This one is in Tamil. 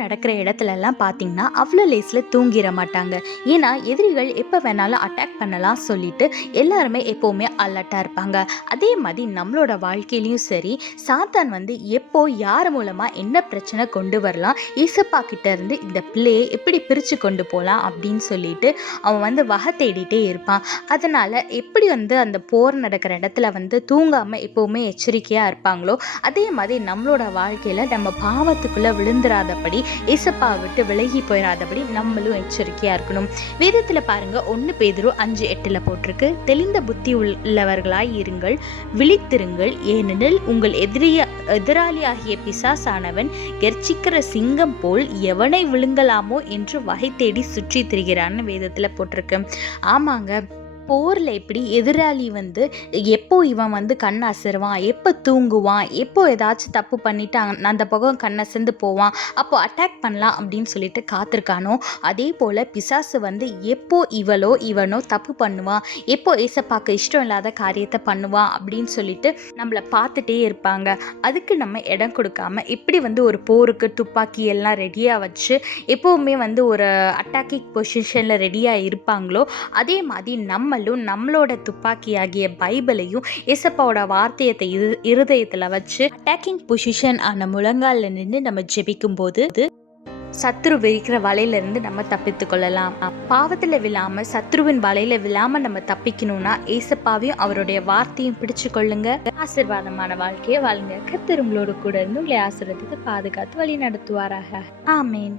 நடக்கிற இடத்துலலாம் பார்த்தீங்கன்னா அவ்வளோ லேஸில் தூங்கிட மாட்டாங்க. ஏன்னா எதிரிகள் எப்போ வேணாலும் அட்டாக் பண்ணலாம் சொல்லிட்டு எல்லாருமே எப்போவுமே அலர்ட்டாக இருப்பாங்க. அதே மாதிரி நம்மளோட வாழ்க்கையிலையும் சரி, சாத்தான் வந்து எப்போ யார் மூலமாக என்ன பிரச்சனை கொண்டு வரலாம், ஏசப்பா கிட்ட இருந்து இந்த பிள்ளையை எப்படி பிரித்து கொண்டு போகலாம் அப்படின்னு சொல்லிட்டு அவன் வந்து வகை தேடிட்டே இருப்பான். அதனால் எப்படி வந்து அந்த போர் நடக்கிற இடத்துல வந்து தூங்காமல் எப்போவுமே எச்சரிக்கையாக இருப்பாங்களோ, அதே மாதிரி நம்மளோட வாழ்க்கையில் நம்ம பாவத்துக்குள்ளே விழுந்துராதபடி, ஏசப்பாவை விட்டு விலகி போயிடாதபடி நம்மளும் எச்சரிக்கையாக இருக்கணும். வேதத்தில் பாருங்கள், 1 பேதுரு 5:8 போட்டிருக்கு, தெளிந்த புத்தி உள்ளவர்களாய் இருங்கள், விழித்திருங்கள், ஏனெனில் உங்கள் எதிராளியாகிய பிசாசானவன் கெர்ச்சிக்கிற சிங்கம் போல் எவனை விழுங்கலாமோ என்று வகை தேடி சுற்றி திரிகிறான்னு வேதத்தில் போட்டிருக்கு. ஆமாங்க, போரில் எப்படி எதிராளி வந்து எப்போ இவன் வந்து கண் அசருவான், எப்போ தூங்குவான், எப்போ ஏதாச்சும் தப்பு பண்ணிவிட்டு அந்த பக்கம் கண்ணசந்து போவான், அப்போ அட்டாக் பண்ணலாம் அப்படின்னு சொல்லிட்டு காத்திருக்கானோ, அதே போல் பிசாசு வந்து எப்போ இவனோ தப்பு பண்ணுவான், எப்போ ஏசப்பாக்க இஷ்டம் இல்லாத காரியத்தை பண்ணுவான் அப்படின்னு சொல்லிட்டு நம்மளை பார்த்துட்டே இருப்பாங்க. அதுக்கு நம்ம இடம் கொடுக்காம எப்படி வந்து ஒரு போருக்கு துப்பாக்கி எல்லாம் ரெடியாக வச்சு எப்போவுமே வந்து ஒரு அட்டாக்கிங் பொசிஷனில் ரெடியாக இருப்பாங்களோ, அதே மாதிரி நம்மளோட துப்பாக்கியாகிய பைபிளையும் ஏசப்பாவோட வார்த்தையத்தை இருதயத்தில் வச்சு அட்டாக்கிங் பொசிஷன் ஆன முழங்காலில் நின்று நம்ம ஜெபிக்கும் போது சத்ரு விரிக்கிற வலையிலிருந்து நம்ம தப்பித்து கொள்ளலாம். பாவத்தில் விழாமல், சத்ருவின் வலையில விழாமல் நம்ம தப்பிக்கணும்னா ஏசப்பாவையும் அவருடைய வார்த்தையும் பிடிச்சு கொள்ளுங்க. ஆசீர்வாதமான வாழ்க்கையை வாழுங்க. கர்த்தர் உங்களோடு கூட இருந்து உங்களை ஆசீர்வதித்து பாதுகாத்து வழி நடத்துவாராக. ஆமேன்.